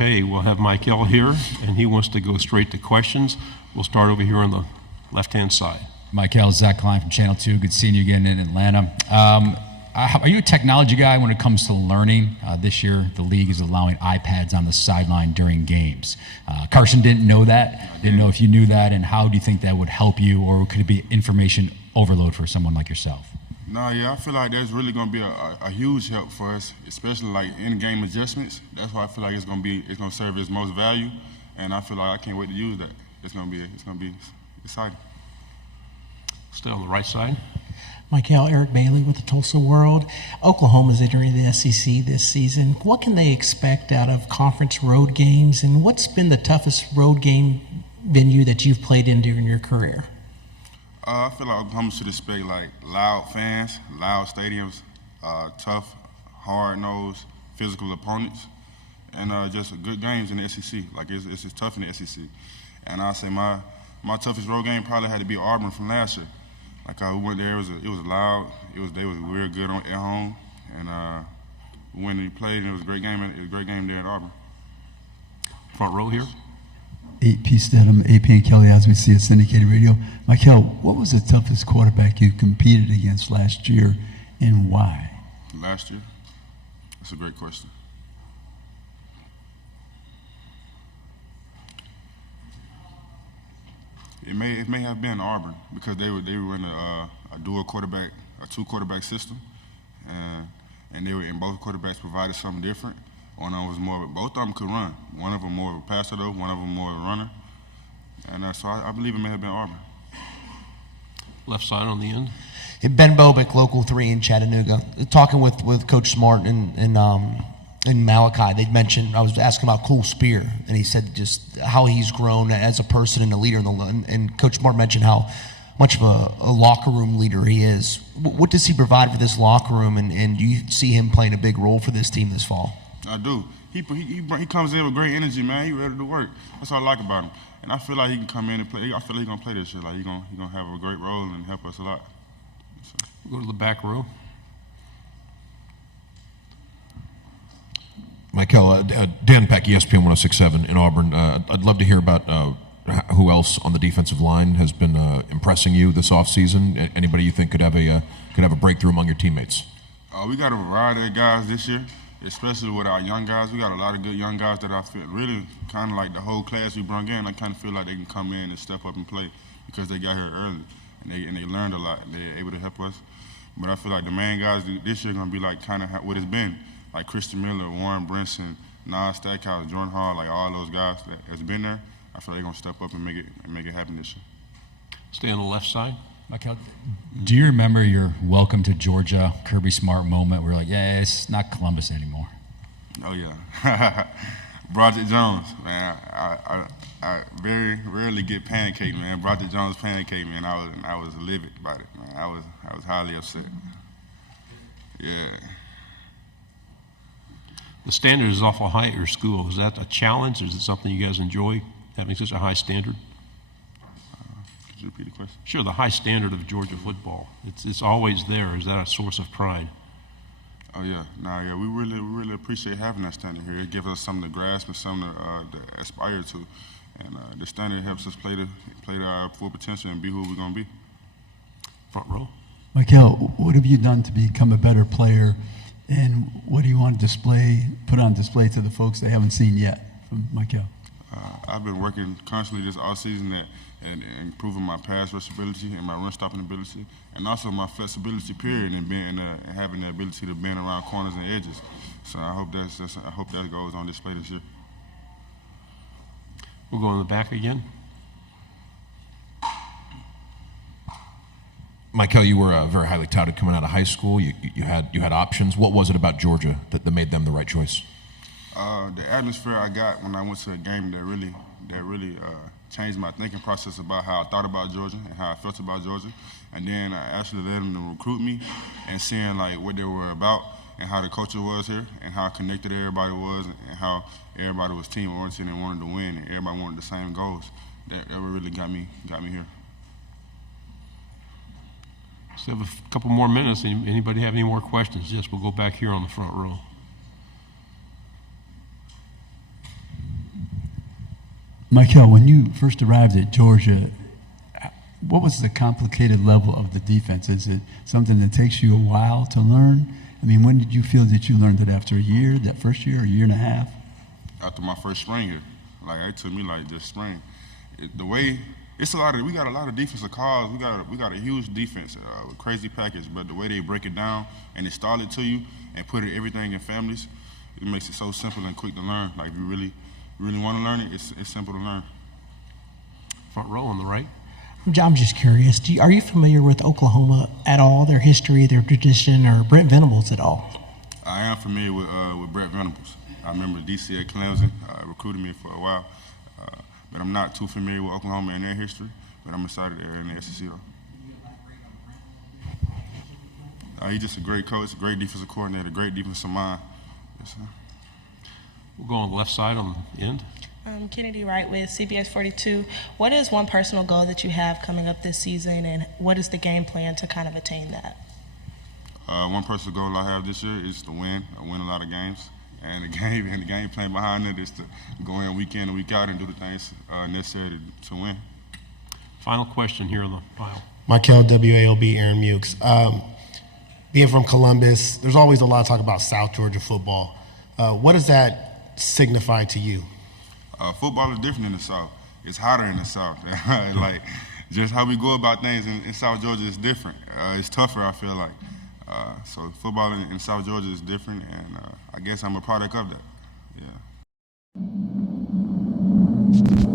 Okay, we'll have Mykel here, and he wants to go straight to questions. We'll start over here on the left-hand side. Mykel, Zach Klein from Channel 2. Good seeing you again in Atlanta. Are you a technology guy when it comes to learning? This year, the league is allowing iPads on the sideline during games. Carson didn't know that. Didn't know if you knew that, and how do you think that would help you, or could it be information overload for someone like yourself? No, yeah, I feel like there's really going to be a huge help for us, especially like in-game adjustments. That's why I feel like it's going to serve its most value, and I feel like I can't wait to use that. It's going to be exciting. Stay on the right side. Mykel, Eric Bailey with the Tulsa World. Oklahoma's entering the SEC this season. What can they expect out of conference road games, and what's been the toughest road game venue that you've played in during your career? I feel like Oklahoma should expect like loud fans, loud stadiums, tough, hard-nosed, physical opponents, and just good games in the SEC. Like it's just tough in the SEC. And I say my toughest road game probably had to be Auburn from last year. Like we went there, it was loud. They was real good at home, and when we played, and it was a great game. It was a great game there at Auburn. Front row here. AP Stedham, AP and Kelly, as we see at syndicated radio. Mykel, what was the toughest quarterback you competed against last year, and why? Last year? That's a great question. It may have been Auburn because they were in a dual quarterback, a two quarterback system, and they were in both quarterbacks provided something different. One of them was more, both of them could run. One of them more of a passer though, one of them more of a runner. And so I believe it may have been Auburn. Left side on the end. Ben Bobick, Local 3 in Chattanooga. Talking with Coach Smart and Malachi, they'd mentioned, I was asking about Cole Spear, and he said just how he's grown as a person and a leader. And Coach Smart mentioned how much of a locker room leader he is. What does he provide for this locker room, and do you see him playing a big role for this team this fall? I do. He comes in with great energy, man. He ready to work. That's what I like about him. And I feel like he can come in and play. I feel like he's going to play this year. Like he's gonna have a great role and help us a lot. So. We'll go to the back row. Mykel, Dan Peck, ESPN 106.7 in Auburn. I'd love to hear about who else on the defensive line has been impressing you this offseason. Anybody you think could have a breakthrough among your teammates? We got a variety of guys this year, especially with our young guys. We got a lot of good young guys that I feel really kind of like the whole class we brought in. I kind of feel like they can come in and step up and play because they got here early and they learned a lot and they're able to help us. But I feel like the main guys this year are going to be like kind of what it's been. Like Christian Miller, Warren Brinson, Nas Stackhouse, Jordan Hall, like all those guys that has been there, I feel like they're gonna step up and make it happen this year. Stay on the left side. Mykel, do you remember your welcome to Georgia Kirby Smart moment where you're like, yeah, it's not Columbus anymore? Oh yeah. Broderick Jones, man. I very rarely get pancake, man. Broderick Jones pancake, man. I was livid about it, man. I was highly upset. Yeah. The standard is awful high at your school. Is that a challenge, or is it something you guys enjoy, having such a high standard? Could you repeat the question? Sure, the high standard of Georgia football. It's always there. Is that a source of pride? Oh yeah, we really appreciate having that standard here. It gives us something to grasp and something to aspire to, and the standard helps us play to our full potential and be who we're gonna be. Front row. Mykel, what have you done to become a better player? And what do you want to put on display to the folks they haven't seen yet from Mykel? I've been working constantly this offseason and improving my pass rush ability and my run stopping ability, and also my flexibility period and and having the ability to bend around corners and edges. So I hope that goes on display this year. We'll go in the back again. Mykel, you were very highly touted coming out of high school. You had options. What was it about Georgia that made them the right choice? The atmosphere I got when I went to a game that really changed my thinking process about how I thought about Georgia and how I felt about Georgia. And then I actually let them to recruit me and seeing like what they were about and how the culture was here and how connected everybody was and how everybody was team oriented and wanted to win and everybody wanted the same goals. That really got me here. So we have a couple more minutes. Anybody have any more questions? Yes, we'll go back here on the front row. Mykel, when you first arrived at Georgia, what was the complicated level of the defense? Is it something that takes you a while to learn? I mean, when did you feel that you learned it? After a year, that first year, a year and a half? After my first spring here, like it took me like this spring. The way it's we got a lot of defensive calls. We got a huge defense with crazy package, but the way they break it down and install it to you and put everything in families, it makes it so simple and quick to learn. Like if you really want to learn it, it's simple to learn. Front row on the right. I'm just curious. Are you familiar with Oklahoma at all? Their history, their tradition, or Brent Venables at all? I am familiar with Brett Venables. I remember DC at Clemson recruited me for a while, but I'm not too familiar with Oklahoma and their history. But I'm excited they're in the SEC. He's just a great coach, a great defensive coordinator, great defensive mind. Yes, sir. We'll go on the left side on the end. Kennedy Wright with CBS 42. What is one personal goal that you have coming up this season, and what is the game plan to kind of attain that? One personal goal I have this year is to win a lot of games, and the game plan behind it is to go in week in and week out and do the things necessary to win. Final question here on the file. Mykel, WALB, Aaron Mukes. Being from Columbus, there's always a lot of talk about South Georgia football. What does that signify to you? Football is different in the South. It's hotter in the South. Like, just how we go about things in South Georgia is different. It's tougher, I feel like. So football in South Georgia is different, and I guess I'm a product of that. Yeah.